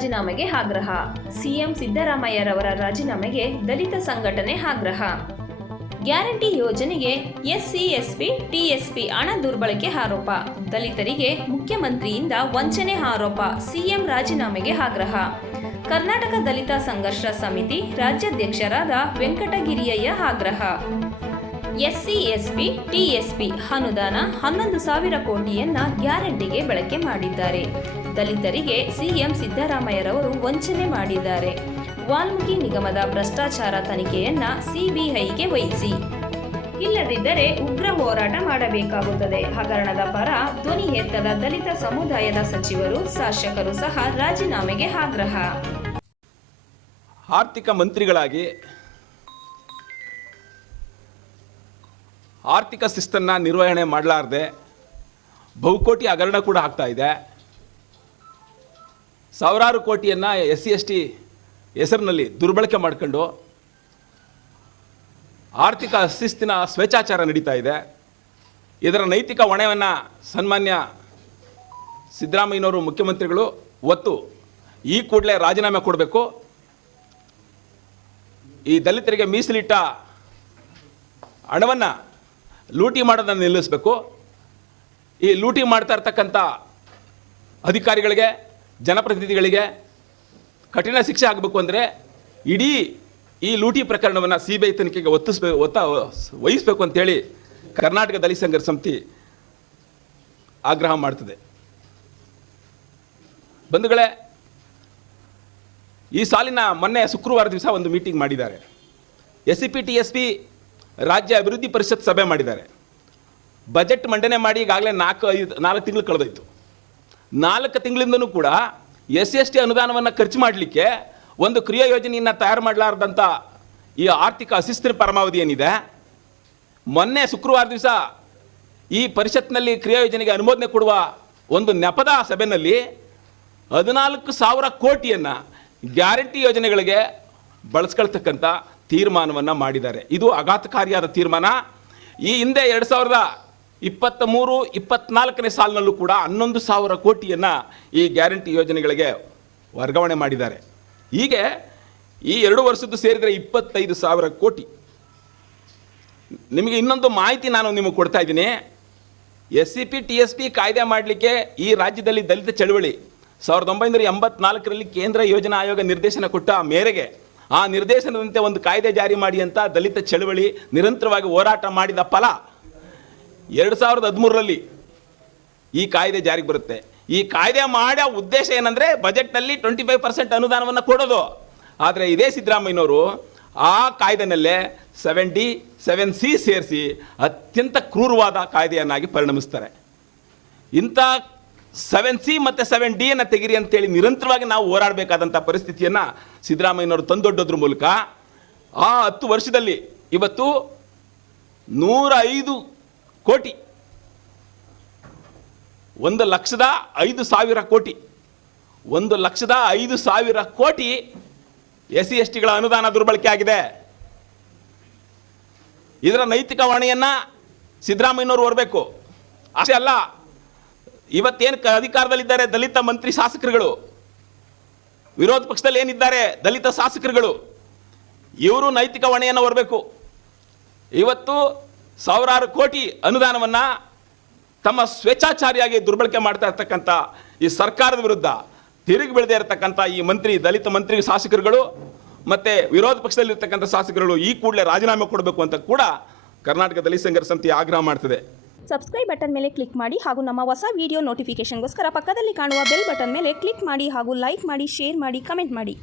ರಾಜೀನಾಮೆಗೆ ಆಗ್ರಹ. ಸಿಎಂ ಸಿದ್ದರಾಮಯ್ಯರವರ ರಾಜೀನಾಮೆಗೆ ದಲಿತ ಸಂಘಟನೆ ಆಗ್ರಹ. ಗ್ಯಾರಂಟಿ ಯೋಜನೆಗೆ ಎಸ್ಸಿ, ಎಸ್ಪಿ, ಟಿಎಸ್ಪಿ ಹಣ ದುರ್ಬಳಕೆ ಆರೋಪ. ದಲಿತರಿಗೆ ಮುಖ್ಯಮಂತ್ರಿಯಿಂದ ವಂಚನೆ ಆರೋಪ. ಸಿಎಂ ರಾಜೀನಾಮೆಗೆ ಆಗ್ರಹ. ಕರ್ನಾಟಕ ದಲಿತ ಸಂಘರ್ಷ ಸಮಿತಿ ರಾಜ್ಯಾಧ್ಯಕ್ಷರಾದ ವೆಂಕಟಗಿರಿಯಯ್ಯ ಆಗ್ರಹ. ಎಸ್ಸಿ, ಎಸ್ಪಿ, ಟಿಎಸ್ಪಿ ಅನುದಾನ 11,000 ಕೋಟಿಯನ್ನ ಗ್ಯಾರಂಟಿಗೆ ಬಳಕೆ ಮಾಡಿದ್ದಾರೆ. ದಲಿತರಿಗೆ ಸಿಎಂ ಸಿದ್ದರಾಮಯ್ಯರವರು ವಂಚನೆ ಮಾಡಿದ್ದಾರೆ. ವಾಲ್ಮೀಕಿ ನಿಗಮದ ಭ್ರಷ್ಟಾಚಾರ ತನಿಖೆಯನ್ನ ಸಿಬಿಐಗೆ ವಹಿಸಿ, ಇಲ್ಲದಿದ್ದರೆ ಉಗ್ರ ಹೋರಾಟ ಮಾಡಬೇಕಾಗುತ್ತದೆ. ಹಗರಣದ ಪರ ಧ್ವನಿ ಎತ್ತದ ದಲಿತ ಸಮುದಾಯದ ಸಚಿವರು, ಶಾಸಕರು ಸಹ ರಾಜೀನಾಮೆಗೆ ಆಗ್ರಹ. ಆರ್ಥಿಕ ಮಂತ್ರಿಗಳಾಗಿ ಆರ್ಥಿಕ ಶಿಸ್ತನ್ನು ನಿರ್ವಹಣೆ ಮಾಡಲಾರದೆ ಬಹುಕೋಟಿ ಹಗರಣ ಕೂಡ ಆಗ್ತಾ ಇದೆ. ಸಾವಿರಾರು ಕೋಟಿಯನ್ನು SC ST ಹೆಸರಿನಲ್ಲಿ ದುರ್ಬಳಕೆ ಮಾಡಿಕೊಂಡು ಆರ್ಥಿಕ ಶಿಸ್ತಿನ ಸ್ವೇಚ್ಛಾಚಾರ ನಡೀತಾ ಇದೆ. ಇದರ ನೈತಿಕ ಹೊಣೆಯನ್ನು ಸನ್ಮಾನ್ಯ ಸಿದ್ದರಾಮಯ್ಯನವರು ಮುಖ್ಯಮಂತ್ರಿಗಳು ಒತ್ತು ಈ ಕೂಡಲೇ ರಾಜೀನಾಮೆ ಕೊಡಬೇಕು. ಈ ದಲಿತರಿಗೆ ಮೀಸಲಿಟ್ಟ ಹಣವನ್ನು ಲೂಟಿ ಮಾಡೋದನ್ನು ನಿಲ್ಲಿಸಬೇಕು. ಈ ಲೂಟಿ ಮಾಡ್ತಾ ಇರ್ತಕ್ಕಂಥ ಅಧಿಕಾರಿಗಳಿಗೆ, ಜನಪ್ರತಿನಿಧಿಗಳಿಗೆ ಕಠಿಣ ಶಿಕ್ಷೆ ಆಗಬೇಕು ಅಂದರೆ ಇಡೀ ಈ ಲೂಟಿ ಪ್ರಕರಣವನ್ನು CBI ತನಿಖೆಗೆ ವಹಿಸಬೇಕು ಅಂತೇಳಿ ಕರ್ನಾಟಕ ದಲಿತ ಸಂಘರ್ಷ ಸಮಿತಿ ಆಗ್ರಹ ಮಾಡ್ತದೆ. ಬಂಧುಗಳೇ, ಈ ಸಾಲಿನ ಮೊನ್ನೆ ಶುಕ್ರವಾರ ದಿವಸ ಒಂದು ಮೀಟಿಂಗ್ ಮಾಡಿದ್ದಾರೆ. SCP TSP ರಾಜ್ಯ ಅಭಿವೃದ್ಧಿ ಪರಿಷತ್ ಸಭೆ ಮಾಡಿದ್ದಾರೆ. ಬಜೆಟ್ ಮಂಡನೆ ಮಾಡಿ ಈಗಾಗಲೇ 4 ತಿಂಗಳು ಕಳೆದೋಯ್ತು. 4 ತಿಂಗಳಿಂದನೂ ಕೂಡ SC ST ಅನುದಾನವನ್ನು ಖರ್ಚು ಮಾಡಲಿಕ್ಕೆ ಒಂದು ಕ್ರಿಯಾ ಯೋಜನೆಯನ್ನು ತಯಾರು ಮಾಡಲಾರ್ದಂಥ ಈ ಆರ್ಥಿಕ ಅಶಿಸ್ತಿನ ಪರಮಾವಧಿ ಏನಿದೆ, ಮೊನ್ನೆ ಶುಕ್ರವಾರ ದಿವಸ ಈ ಪರಿಷತ್ನಲ್ಲಿ ಕ್ರಿಯಾ ಯೋಜನೆಗೆ ಅನುಮೋದನೆ ಕೊಡುವ ಒಂದು ನೆಪದ ಸಭೆಯಲ್ಲಿ 14,000 ಕೋಟಿಯನ್ನು ಗ್ಯಾರಂಟಿ ಯೋಜನೆಗಳಿಗೆ ಬಳಸ್ಕೊಳ್ತಕ್ಕಂಥ ತೀರ್ಮಾನವನ್ನು ಮಾಡಿದ್ದಾರೆ. ಇದು ಆಘಾತಕಾರಿಯಾದ ತೀರ್ಮಾನ. ಈ ಹಿಂದೆ 2023-24ನೇ ಸಾಲಿನಲ್ಲೂ ಕೂಡ 11,000 ಕೋಟಿಯನ್ನು ಈ ಗ್ಯಾರಂಟಿ ಯೋಜನೆಗಳಿಗೆ ವರ್ಗಾವಣೆ ಮಾಡಿದ್ದಾರೆ. ಹೀಗೆ ಈ 2 ವರ್ಷದ್ದು ಸೇರಿದರೆ 25,000 ಕೋಟಿ. ನಿಮಗೆ ಇನ್ನೊಂದು ಮಾಹಿತಿ ನಾನು ನಿಮಗೆ ಕೊಡ್ತಾ ಇದ್ದೀನಿ. SCP TSP ಕಾಯ್ದೆ ಮಾಡಲಿಕ್ಕೆ ಈ ರಾಜ್ಯದಲ್ಲಿ ದಲಿತ ಚಳವಳಿ 1984ರಲ್ಲಿ ಕೇಂದ್ರ ಯೋಜನಾ ಆಯೋಗ ನಿರ್ದೇಶನ ಕೊಟ್ಟ ಮೇರೆಗೆ ಆ ನಿರ್ದೇಶನದಂತೆ ಒಂದು ಕಾಯ್ದೆ ಜಾರಿ ಮಾಡಿ ಅಂತ ದಲಿತ ಚಳವಳಿ ನಿರಂತರವಾಗಿ ಹೋರಾಟ ಮಾಡಿದ ಫಲ 2013ರಲ್ಲಿ ಈ ಕಾಯ್ದೆ ಜಾರಿಗೆ ಬರುತ್ತೆ. ಈ ಕಾಯ್ದೆ ಮಾಡೋ ಉದ್ದೇಶ ಏನಂದರೆ ಬಜೆಟ್ನಲ್ಲಿ 25% ಅನುದಾನವನ್ನು ಕೊಡೋದು. ಆದರೆ ಇದೇ ಸಿದ್ದರಾಮಯ್ಯನವರು ಆ ಕಾಯ್ದೆನಲ್ಲೇ 7D 7C ಸೇರಿಸಿ ಅತ್ಯಂತ ಕ್ರೂರವಾದ ಕಾಯ್ದೆಯನ್ನಾಗಿ ಪರಿಣಮಿಸ್ತಾರೆ. ಇಂಥ 7C ಮತ್ತು 7Dಯನ್ನು ತೆಗಿರಿ ಅಂತೇಳಿ ನಿರಂತರವಾಗಿ ನಾವು ಹೋರಾಡಬೇಕಾದಂಥ ಪರಿಸ್ಥಿತಿಯನ್ನು ಸಿದ್ದರಾಮಯ್ಯನವರು ತಂದೊಡ್ಡೋದ್ರ ಮೂಲಕ ಆ 10 ವರ್ಷದಲ್ಲಿ ಇವತ್ತು 105 ಕೋಟಿ 1,05,000 ಕೋಟಿ 1,05,000 ಕೋಟಿ SC STಗಳ ಅನುದಾನ ದುರ್ಬಳಕೆ ಆಗಿದೆ. ಇದರ ನೈತಿಕ ಹೊಣೆಯನ್ನು ಸಿದ್ದರಾಮಯ್ಯನವರು ಹೊರಬೇಕು. ಅಷ್ಟೇ ಅಲ್ಲ, ಇವತ್ತೇನು ಅಧಿಕಾರದಲ್ಲಿದ್ದಾರೆ ದಲಿತ ಮಂತ್ರಿ ಶಾಸಕರುಗಳು, ವಿರೋಧ ಪಕ್ಷದಲ್ಲಿ ಏನಿದ್ದಾರೆ ದಲಿತ ಶಾಸಕರುಗಳು, ಇವರು ನೈತಿಕ ಹೊಣೆಯನ್ನು ಹೊರಬೇಕು. ಇವತ್ತು ಸಾವಿರಾರು ಕೋಟಿ ಅನುದಾನವನ್ನು ತಮ್ಮ ಸ್ವೇಚ್ಛಾಚಾರಿಯಾಗಿ ದುರ್ಬಳಕೆ ಮಾಡ್ತಾ ಇರ್ತಕ್ಕಂಥ ಈ ಸರ್ಕಾರದ ವಿರುದ್ಧ ತಿರುಗಿ ಬೀಳದೇ ಇರತಕ್ಕಂಥ ಈ ದಲಿತ ಮಂತ್ರಿ ಶಾಸಕರುಗಳು ಮತ್ತು ವಿರೋಧ ಪಕ್ಷದಲ್ಲಿರ್ತಕ್ಕಂಥ ಶಾಸಕರುಗಳು ಈ ಕೂಡಲೇ ರಾಜೀನಾಮೆ ಕೊಡಬೇಕು ಅಂತ ಕೂಡ ಕರ್ನಾಟಕ ದಲಿತ ಸಂಘರ್ಷ ಸಮಿತಿ ಆಗ್ರಹ ಮಾಡ್ತದೆ. ಸಬ್ಸ್ಕ್ರೈಬ್ ಬಟನ್ ಮೇಲೆ ಕ್ಲಿಕ್ ಮಾಡಿ ಹಾಗೂ ನಮ್ಮ ಹೊಸ ವಿಡಿಯೋ ನೋಟಿಫಿಕೇಶನ್ಗೋಸ್ಕರ ಪಕ್ಕದಲ್ಲಿ ಕಾಣುವ ಬೆಲ್ ಬಟನ್ ಮೇಲೆ ಕ್ಲಿಕ್ ಮಾಡಿ ಹಾಗೂ ಲೈಕ್ ಮಾಡಿ, ಶೇರ್ ಮಾಡಿ, ಕಮೆಂಟ್ ಮಾಡಿ.